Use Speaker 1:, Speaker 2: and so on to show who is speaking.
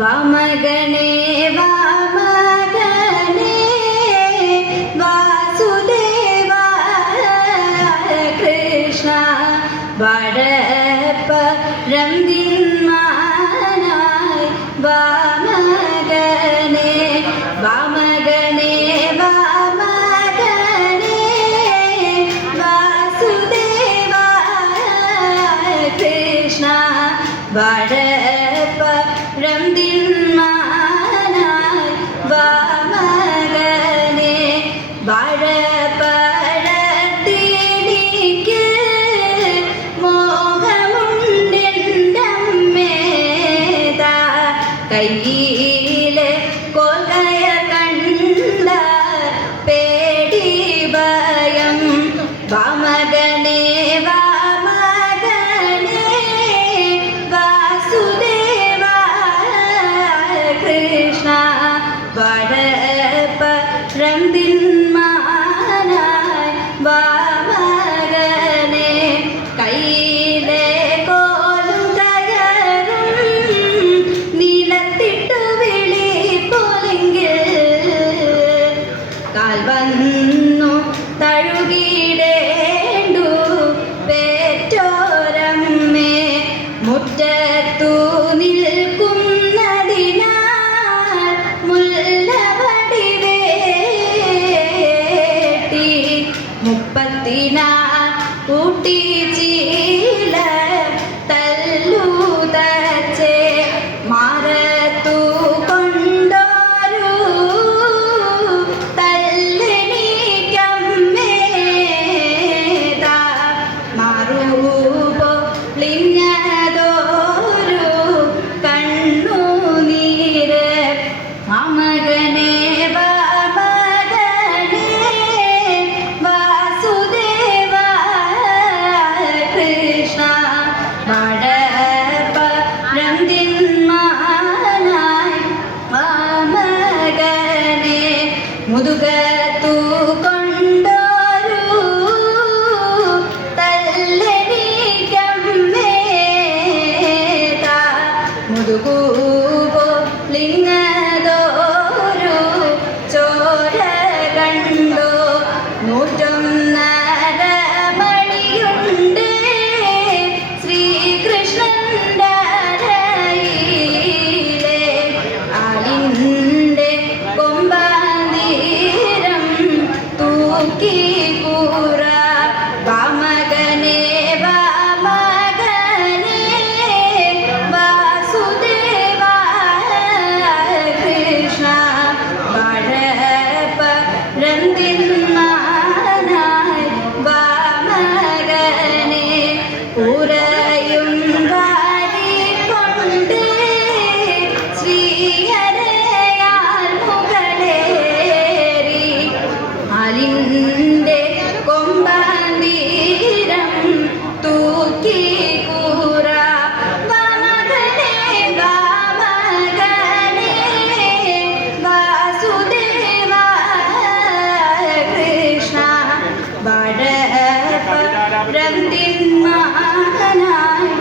Speaker 1: वामगणे वामगणे वासुदेवा कृष्ण वडपरमदीन वा मगने वामगणे वामगणे वा वासुदेवा कृष्ण वड കയ്യിലെ കൊലയ കണ്ട പേടി ഭയം. വാമകനേ വാമകനേ വാസുദേവ കൃഷ്ണ വടപ്പരം ദിന്മാനായി വാമകനേ കയ്യിലെ കാൽ വന്നു തഴുകിടേണ്ടു പേറ്റോരമ്മേ മുറ്റത്തു നിൽക്കുന്നതിനാൽ മുല്ലവടി വേട്ടി മുപ്പത്തിനാ കൂട്ടി മധുകൂപോ ലിംഗതോരു ചോര കണ്ടോ? നൂറ്റോ മാനായി